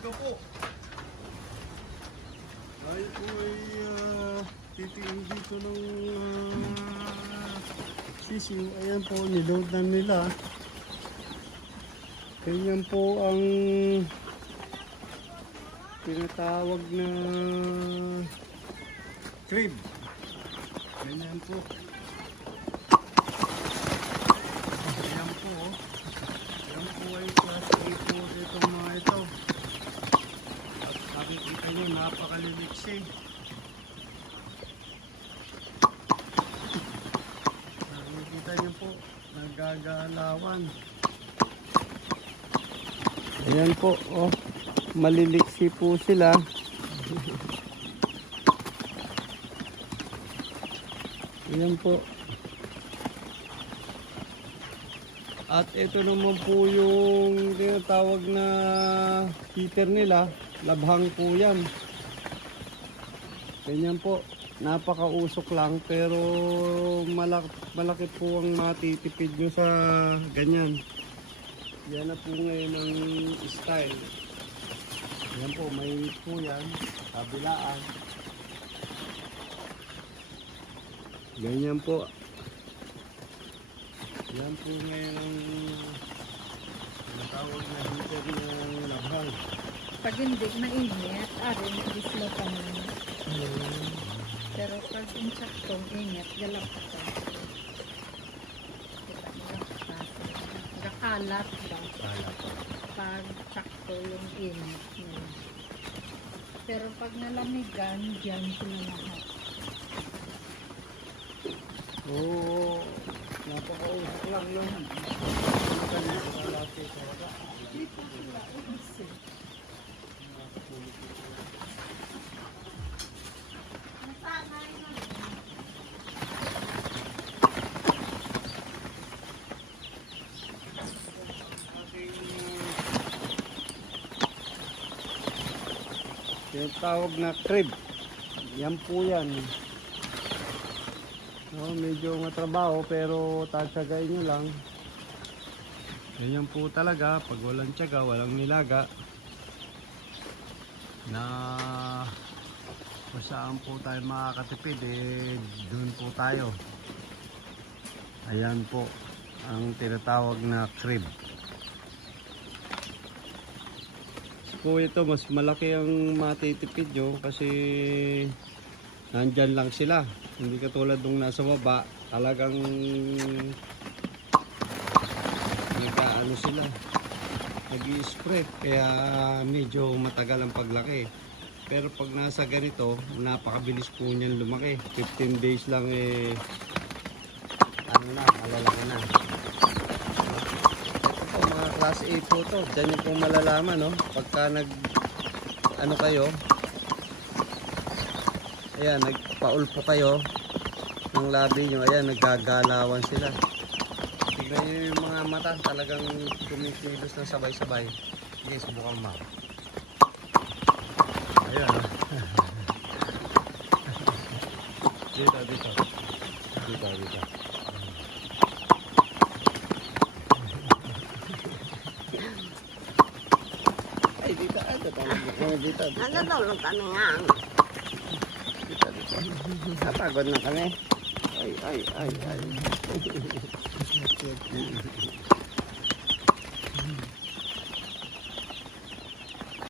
umaga po. Tayo po ay titingin dito ng sisiw. Ayan po, niload na nila. Ganyan po ang tinatawag na crib. Ganyan po. Ayan po. Ayan po ay class A po itong mga ito. At nakikita nyo, napakaliliksi. Nakikita nyo po, nagagalawan. Ayan po, oh, maliliksi po sila. Ayan po. At ito naman po yung tinatawag na heater nila. Labhang po yan. Ganyan po. Napakausok lang pero malaki po ang matitipid nyo sa ganyan. Yan na po ngayon ang style. Yan po, may po yan. Kabilaan. Ganyan po. Yan po ngayon ang natawag na heater ng labhang. Pag hindi mainit, arin, dislo ka naman. Pero pag insaktong init, galap ka pa. Gakalat daw. Pag sakto yung init. Pero pag nalamigan, dyan sila lahat. Oo, napakausok lang naman. Dito sila, ubis eh. Yung tawag na crib. Yan po yan. No, medyo matrabaho pero tatsagain nyo lang. Ganyan po talaga. Pag walang tiyaga, walang nilaga. Na kung saan po tayo makakatipid, doon po tayo. Ayan po ang tinatawag na crib. Po ito, mas malaki ang matitipid nyo kasi nandyan lang sila. Hindi katulad nung nasa baba, talagang ano sila, nag-i-spread kaya medyo matagal ang paglaki. Pero pag nasa ganito, napakabilis po niyan lumaki. 15 days lang ano na, malalaki na. Class A po to. Diyan yung po malalaman, no? Pagka ano kayo, ayan, nagpaulpo kayo ng labi nyo, ayan, naggagalawan sila. Tignan nyo yung mga mata, talagang kumikilos na sabay-sabay. Sige, subukan mo. Ayan, no? Dito. Dito. Nagtatulog kami nga. Dito. Kapagod na kami. Ay.